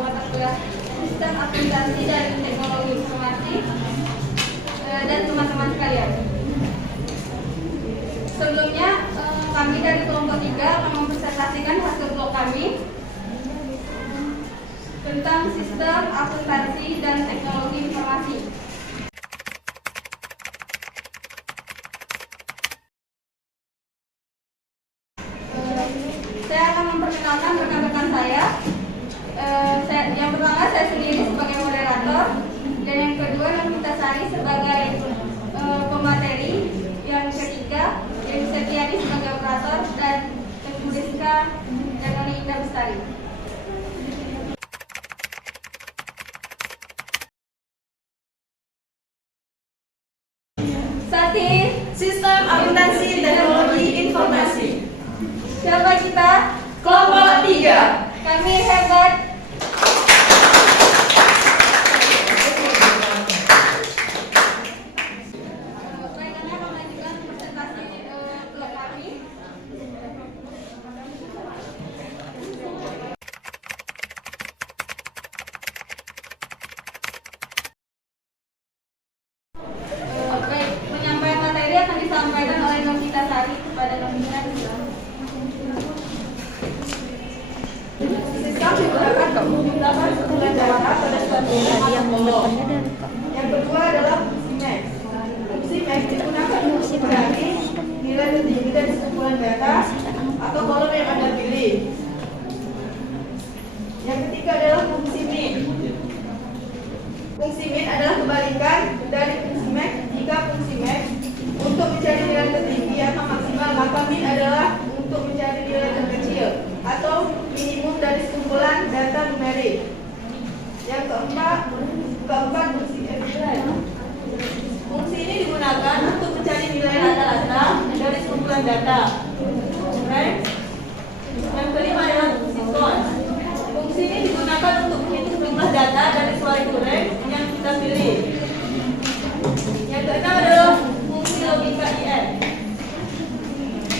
mata kuliah Sistem Akuntansi dan Teknologi Informasi dan teman-teman sekalian. Sebelumnya kami dari kelompok 3 akan mempresentasikan hasil blog kami tentang Sistem Akuntansi dan Teknologi Informasi. Saya akan memperkenalkan rekan-rekan saya. Yang pertama saya sendiri sebagai moderator, dan yang kedua Novita Sari sebagai pemateri, yang ketiga Dewi Setiadi sebagai operator, dan Teguh Deska dan Noni Indah Bestari. Sati, Sistem Akuntansi Teknologi Informasi. siapa kita? Kelompok 3. Kami hebat. Baiklah, melanjutkan presentasi blog kami. Baik, penyampaian materi akan disampaikan oleh Novita Sari kepada Novita. Sistem digunakan untuk memudahkan pengumpulan data pada suatu yang kolom. Yang kedua adalah fungsi max. Fungsi max digunakan untuk mencari nilai tertinggi dari kumpulan data atau kolom yang Anda pilih. Yang ketiga adalah fungsi min. Fungsi min adalah kebalikan dari fungsi max. Jika fungsi max untuk mencari nilai tertinggi atau maksimal, maka min adalah untuk mencari nilai terkecil atau minimum dari sekumpulan data numerik. Yang keempat fungsi epsilon. Fungsi ini digunakan untuk mencari nilai rata-rata dari sekumpulan data. Yang kelima adalah fungsi cos. Fungsi ini digunakan untuk menghitung jumlah data dari suara kurang yang kita pilih. Yang keenam adalah fungsi logika IF.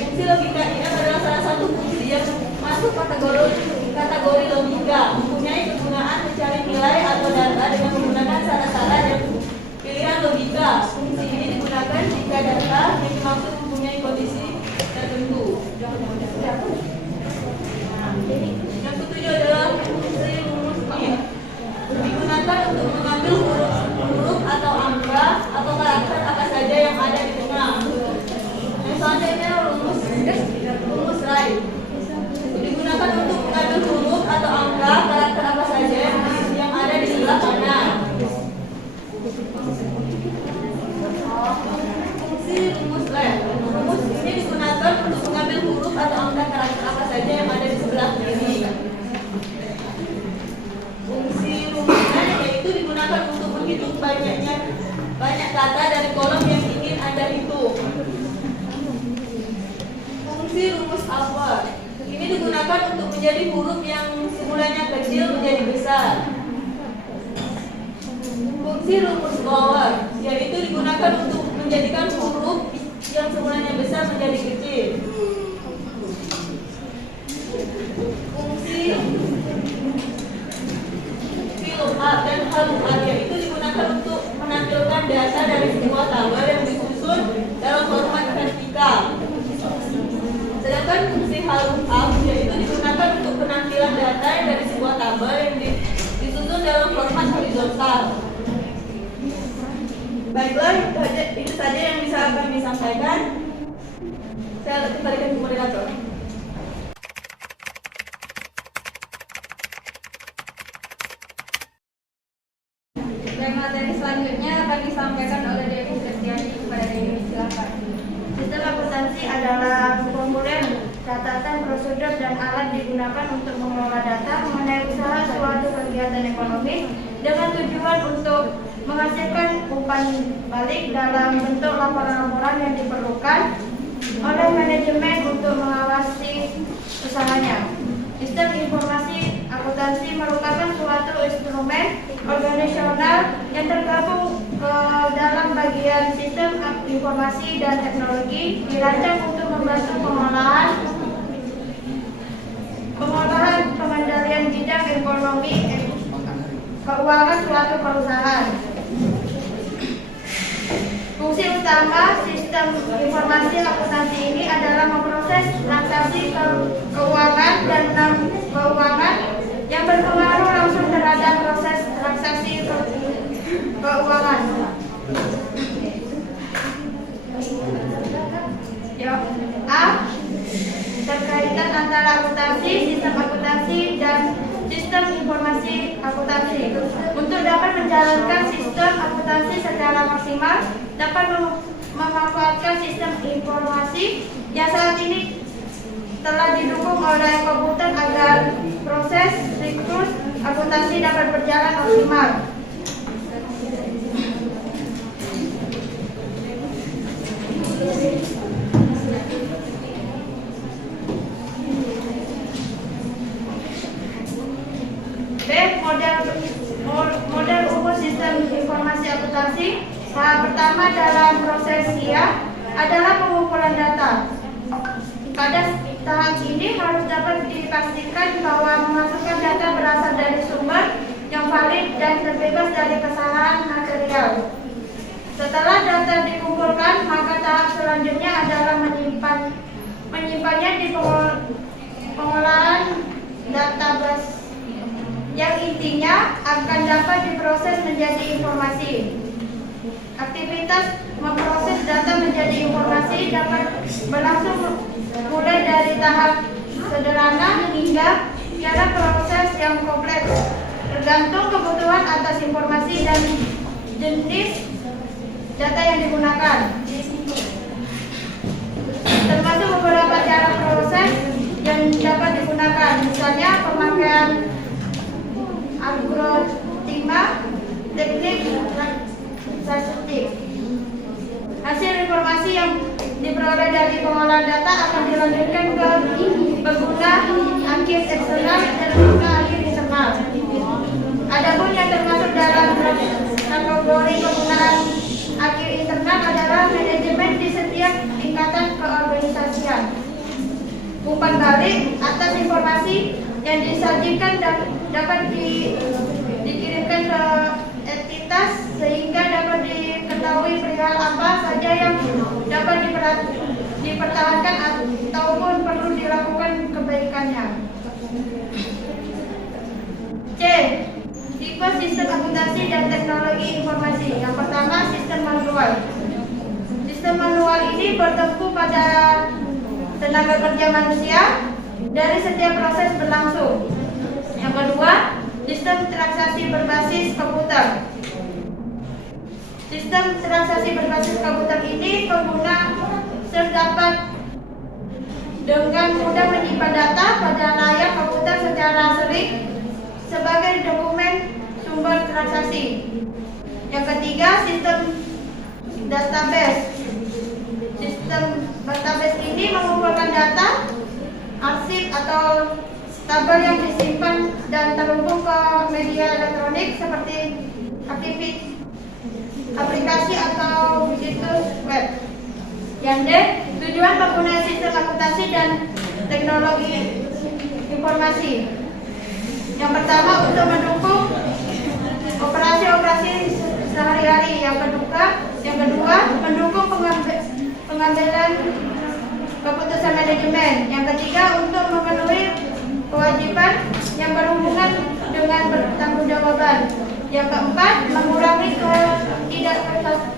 Fungsi logika IF adalah salah satu fungsi yang masuk kategori logika, mempunyai kegunaan mencari nilai atau data dengan menggunakan syarat-syarat dan pilihan logika. Fungsi ini digunakan jika data yang dimaksud mempunyai kondisi tertentu. Yang ketujuh adalah fungsi rumus min. Digunakan untuk mengambil huruf atau angka atau karakter apa saja yang ada di tengah. Yang selanjutnya rumus right. Digunakan untuk mengambil huruf atau angka karakter apa saja yang ada di sebelah kanan. Fungsi rumus left. Rumus ini digunakan untuk mengambil huruf atau angka karakter apa saja yang ada di sebelah kiri. Fungsi rumus right yaitu digunakan untuk menghitung banyak kata dari kolom yang ingin Anda hitung. Fungsi rumus upward. Ini digunakan untuk menjadi huruf yang semulanya kecil menjadi besar. Fungsi rumus lower, yaitu digunakan untuk menjadikan huruf yang semulanya besar menjadi kecil. Fungsi fill up dan half up, yaitu digunakan untuk menampilkan data dari sebuah tabel yang disusun dalam format vertikal. Sedangkan fungsi half up yaitu digunakan untuk penampilan data dari sebuah tabel yang disusun dalam format horizontal. Baiklah, itu saja yang bisa kami sampaikan. Saya kembalikan ke moderator. Dan materi selanjutnya akan disampaikan oleh Dewi Setiadi kepada Dewi. Silakan. Sistem akuntansi adalah formulir, catatan, prosedur, dan alat digunakan untuk mengelola data mengenai usaha suatu kegiatan ekonomi dengan tujuan untuk menghasilkan umpan balik dalam bentuk laporan-laporan yang diperlukan oleh manajemen untuk mengawasi usahanya. Sistem informasi akuntansi merupakan suatu instrumen organisasional yang tergabung dalam bagian sistem informasi dan teknologi, dirancang untuk membantu pengolahan pengendalian bidang ekonomi keuangan suatu perusahaan. Fungsi utama sistem informasi akuntansi ini adalah memproses transaksi keuangan dan non-keuangan yang berpengaruh langsung terhadap proses transaksi keuangan. A. Terkaitan antara akuntansi, sistem akuntansi, dan sistem informasi akuntansi. Untuk dapat menjalankan sistem akuntansi secara maksimal, dapat memanfaatkan sistem informasi yang saat ini telah didukung oleh komputer agar proses siklus akuntansi dapat berjalan optimal. B. Model umum sistem informasi akuntansi. Tahap pertama dalam proses IA adalah pengumpulan data. Pada tahap ini harus dapat dipastikan bahwa memasukkan data berasal dari sumber yang valid dan terbebas dari kesalahan material. Setelah data dikumpulkan, maka tahap selanjutnya adalah menyimpannya di pengolahan database yang intinya akan dapat diproses menjadi informasi. Aktivitas memproses data menjadi informasi dapat berlangsung mulai dari tahap sederhana hingga pada proses yang kompleks, tergantung kebutuhan atas informasi dan jenis data yang digunakan. Termasuk beberapa cara proses yang dapat digunakan, misalnya pemakaian algoritma, teknik statistik. Hasil informasi yang diperoleh dari pengolahan data akan dilanjutkan ke pengguna akhir eksternal dan pengguna akhir internal. Adapun yang termasuk dalam kategori penggunaan akhir internal adalah manajemen di setiap tingkatan keorganisasian. Umpan balik atas informasi yang disajikan dapat dikirimkan ke entitas sehingga dapat diketahui perihal apa saja yang dapat dipertahankan ataupun perlu dilakukan kebaikannya. C. Tipe sistem akuntansi dan teknologi informasi. Yang pertama, sistem manual. Sistem manual ini bertumpu pada tenaga kerja manusia dari setiap proses berlangsung. Yang kedua, sistem transaksi berbasis komputer. Sistem transaksi berbasis komputer ini pengguna dapat dengan mudah menyimpan data pada layar komputer secara sering sebagai dokumen sumber transaksi. Yang ketiga, sistem database. Sistem database ini mengumpulkan data, arsip atau tabel yang disimpan dan terhubung ke media elektronik seperti aplikasi atau situs web. Yang D. Tujuan penggunaan sistem akuntansi dan teknologi informasi. Yang pertama, untuk mendukung operasi-operasi sehari-hari. Yang kedua, mendukung pengambilan keputusan manajemen. Yang ketiga, untuk memenuhi kewajiban yang berhubungan dengan pertanggungjawaban. Yang keempat, mengurangi ketidakpastian.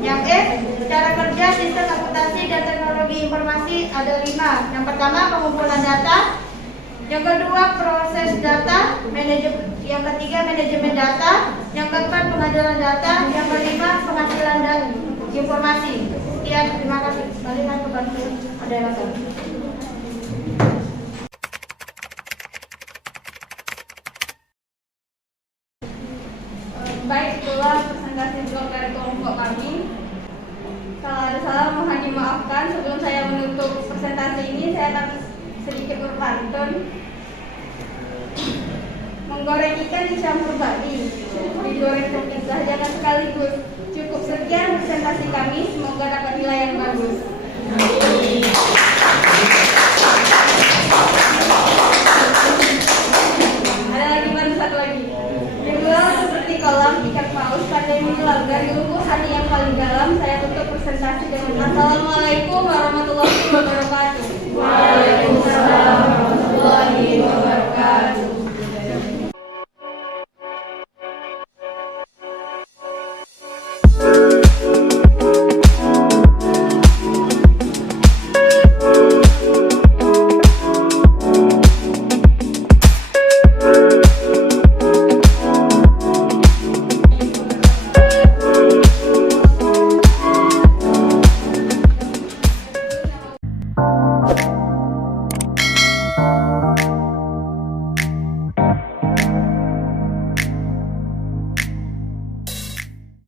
Yang E, cara kerja sistem akuntansi dan teknologi informasi ada 5. Yang pertama, pengumpulan data. Yang kedua, proses data. Yang ketiga, manajemen data. Yang keempat, pengajaran data. Yang kelima, penghasilan dan informasi. Sekian, terima kasih. Balik ke bantu moderator. Baik, itulah presentasi blog dari kelompok kami. Kalau ada salah mohon dimaafkan. Sebelum saya menutup presentasi ini, saya akan sedikit berpantun. Menggoreng ikan dicampur babi, digoreng terpisah jangan sekaligus. Cukup sekian presentasi kami, semoga dapat nilai yang bagus.